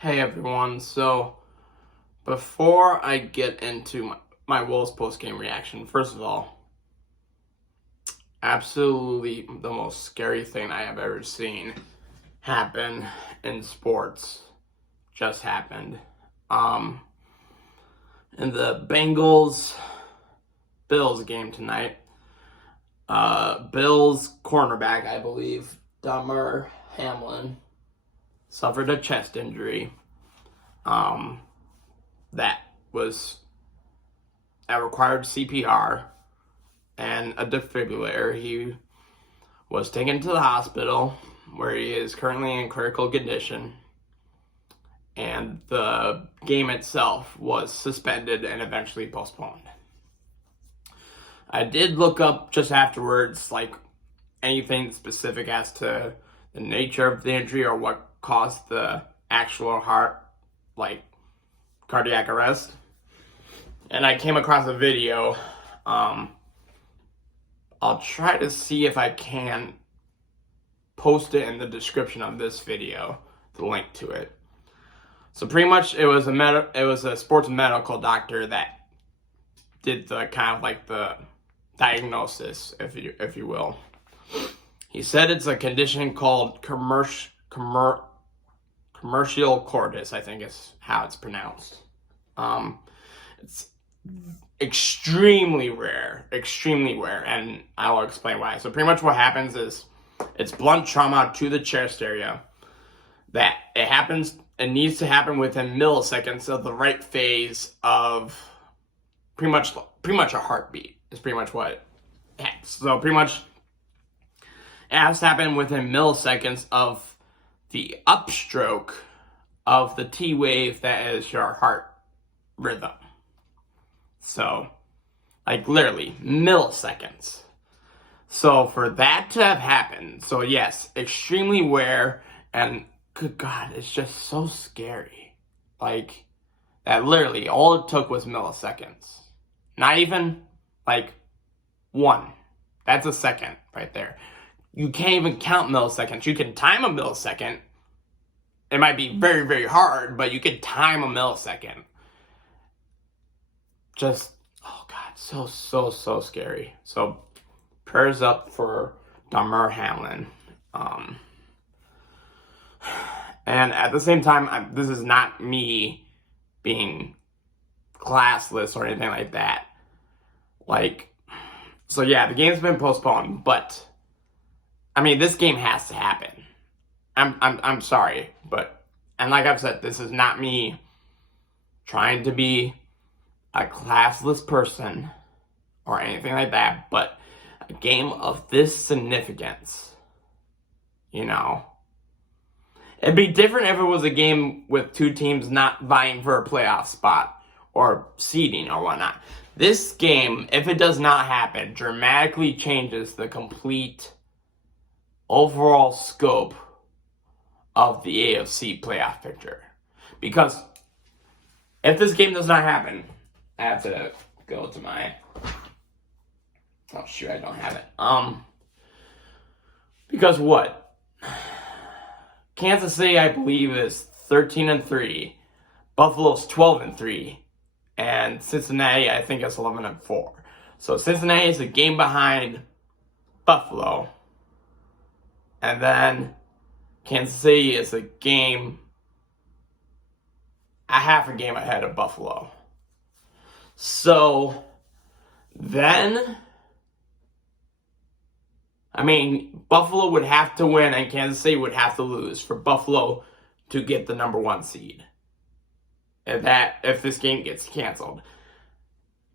Hey everyone, so before I get into my Wolves post-game reaction, first of all, absolutely the most scary thing I have ever seen happen in sports just happened. In the Bengals-Bills game tonight, Bills cornerback, I believe, Damar Hamlin, suffered a chest injury. That required CPR and a defibrillator. He was taken to the hospital where he is currently in critical condition, and the game itself was suspended and eventually postponed. I did look up just afterwards, like, anything specific as to the nature of the injury or what caused the actual cardiac arrest. And I came across a video. I'll try to see if I can post it in the description of this video, the link to it. So pretty much it was a sports medical doctor that did the kind of like the diagnosis, if you will. He said it's a condition called commercial cordis, I think is how it's pronounced. It's extremely rare, and I'll explain why. So pretty much what happens is it's blunt trauma to the chest area that it needs to happen within milliseconds of the right phase of pretty much a heartbeat is pretty much what it happens. So pretty much it has to happen within milliseconds of the upstroke of the T wave that is your heart rhythm. So, like, literally milliseconds. So for that to have happened, so yes, extremely rare, and good God, it's just so scary. Like, that literally all it took was milliseconds. Not even like one. That's a second right there. You can't even count milliseconds. You can time a millisecond. It might be very, very hard, but you can time a millisecond. Just, oh God, so scary. So prayers up for Damar Hamlin. And at the same time, this is not me being classless or anything like that. Like, so yeah, the game's been postponed, but I mean, this game has to happen. I'm sorry, but, and like I've said, this is not me trying to be a classless person or anything like that, but a game of this significance, it'd be different if it was a game with two teams not vying for a playoff spot or seeding or whatnot. This game, if it does not happen, dramatically changes the complete overall scope of the AFC playoff picture. Because if this game does not happen, I have to go to my... Oh, shoot, I don't have it. Because what? Kansas City, I believe, is 13-3. Buffalo's 12-3. And Cincinnati, I think, is 11-4. So Cincinnati is a game behind Buffalo. And then Kansas City is a half a game ahead of Buffalo. So then, I mean, Buffalo would have to win and Kansas City would have to lose for Buffalo to get the number one seed. If this game gets canceled.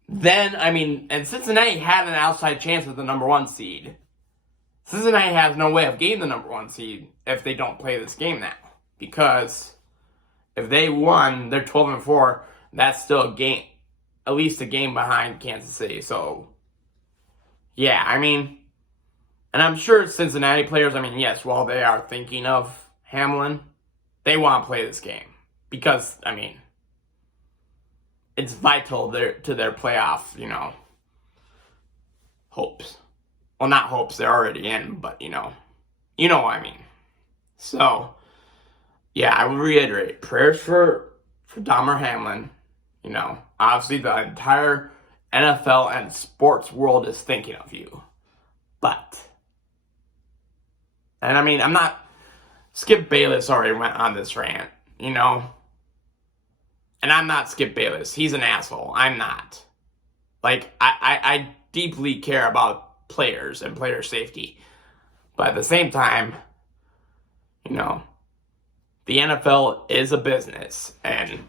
Then, I mean, and Cincinnati had an outside chance with the number one seed. Cincinnati has no way of getting the number one seed if they don't play this game now. Because if they won, they're 12-4, that's still a game, at least a game behind Kansas City. So, yeah, I mean, and I'm sure Cincinnati players, I mean, yes, while they are thinking of Hamlin, they want to play this game. Because, I mean, it's vital to their playoff, hopes. Well, not hopes, they're already in, but, you know what I mean. So, yeah, I will reiterate, prayers for Damar Hamlin. You know, obviously the entire NFL and sports world is thinking of you. But, and I mean, I'm not, Skip Bayless already went on this rant, you know? And I'm not Skip Bayless. He's an asshole. I'm not. Like, I deeply care about players and player safety. But at the same time, you know, the NFL is a business. And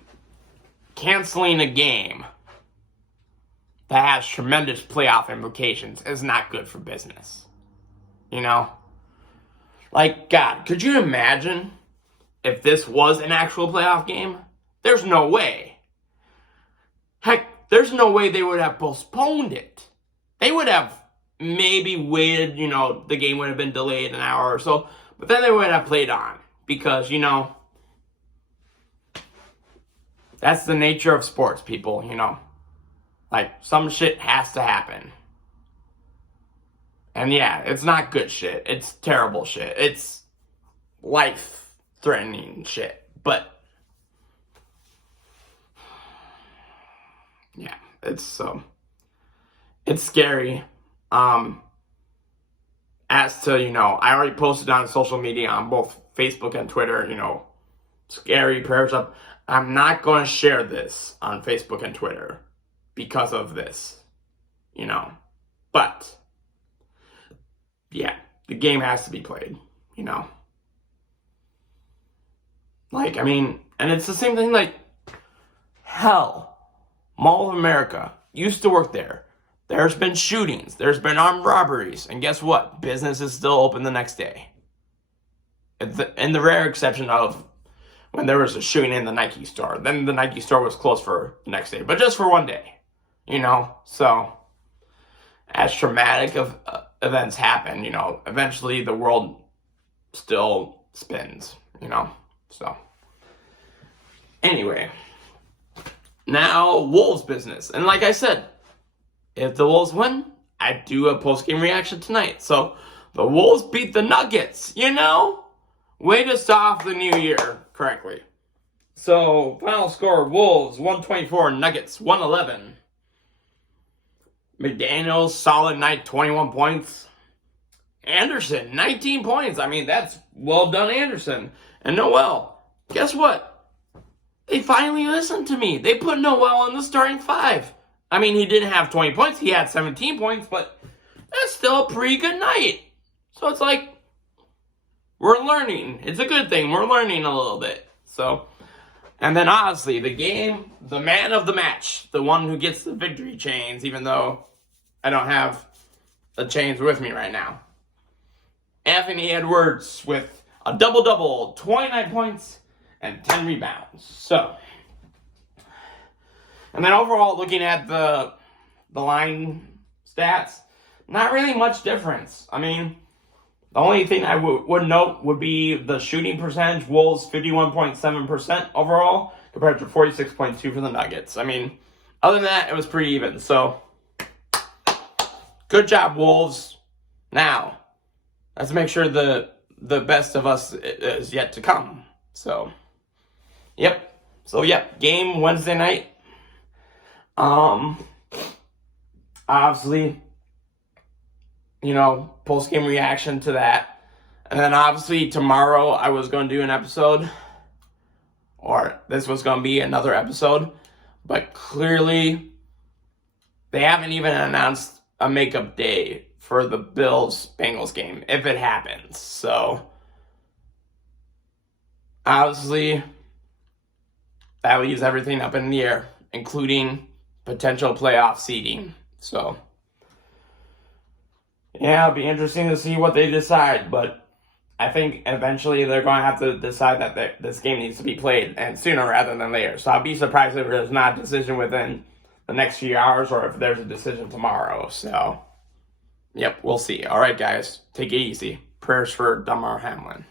canceling a game that has tremendous playoff implications is not good for business. You know? Like, God, could you imagine if this was an actual playoff game? There's no way. Heck, there's no way they would have postponed it. They would have maybe waited, you know, the game would have been delayed an hour or so, but then they would have played on. Because, you know, that's the nature of sports, people, you know. Like, some shit has to happen. And yeah, it's not good shit. It's terrible shit. It's life-threatening shit. But, yeah, it's scary. As to, you know, I already posted on social media on both Facebook and Twitter, you know, scary prayers up. I'm not going to share this on Facebook and Twitter because of this, you know. But, yeah, the game has to be played, you know. Like, I mean, and it's the same thing, like, hell, Mall of America, used to work there. There's been shootings, there's been armed robberies, and guess what? Business is still open the next day. In the rare exception of when there was a shooting in the Nike store. Then the Nike store was closed for the next day, but just for one day, you know. So, as traumatic of events happen, you know, eventually the world still spins, you know. So, anyway, now Wolves business, and like I said, if the Wolves win, I do a post-game reaction tonight. So, the Wolves beat the Nuggets, you know? Way to start off the new year correctly. So, final score, Wolves 124, Nuggets 111. McDaniels, solid night, 21 points. Anderson, 19 points. I mean, that's well done, Anderson. And Noel, guess what? They finally listened to me. They put Noel in the starting five. I mean, he didn't have 20 points. He had 17 points, but that's still a pretty good night. So it's like, we're learning. It's a good thing. We're learning a little bit. So, and then honestly, the game, the man of the match, the one who gets the victory chains, even though I don't have the chains with me right now. Anthony Edwards with a double-double, 29 points and 10 rebounds. So, and then overall, looking at the line stats, not really much difference. I mean, the only thing I would note would be the shooting percentage. Wolves 51.7% overall compared to 46.2% for the Nuggets. I mean, other than that, it was pretty even. So, good job, Wolves. Now, let's make sure the best of us is yet to come. So, yep. So, yep, game Wednesday night. Obviously, you know, post-game reaction to that. And then obviously tomorrow I was going to do an episode, or this was going to be another episode, but clearly they haven't even announced a makeup day for the Bills-Bengals game, if it happens. So, obviously, that leaves everything up in the air, including potential playoff seeding. So, yeah, it'll be interesting to see what they decide, but I think eventually they're going to have to decide that this game needs to be played, and sooner rather than later. So I'll be surprised if there's not a decision within the next few hours or if there's a decision tomorrow. So, yep, we'll see. All right, guys, take it easy. Prayers for Damar Hamlin.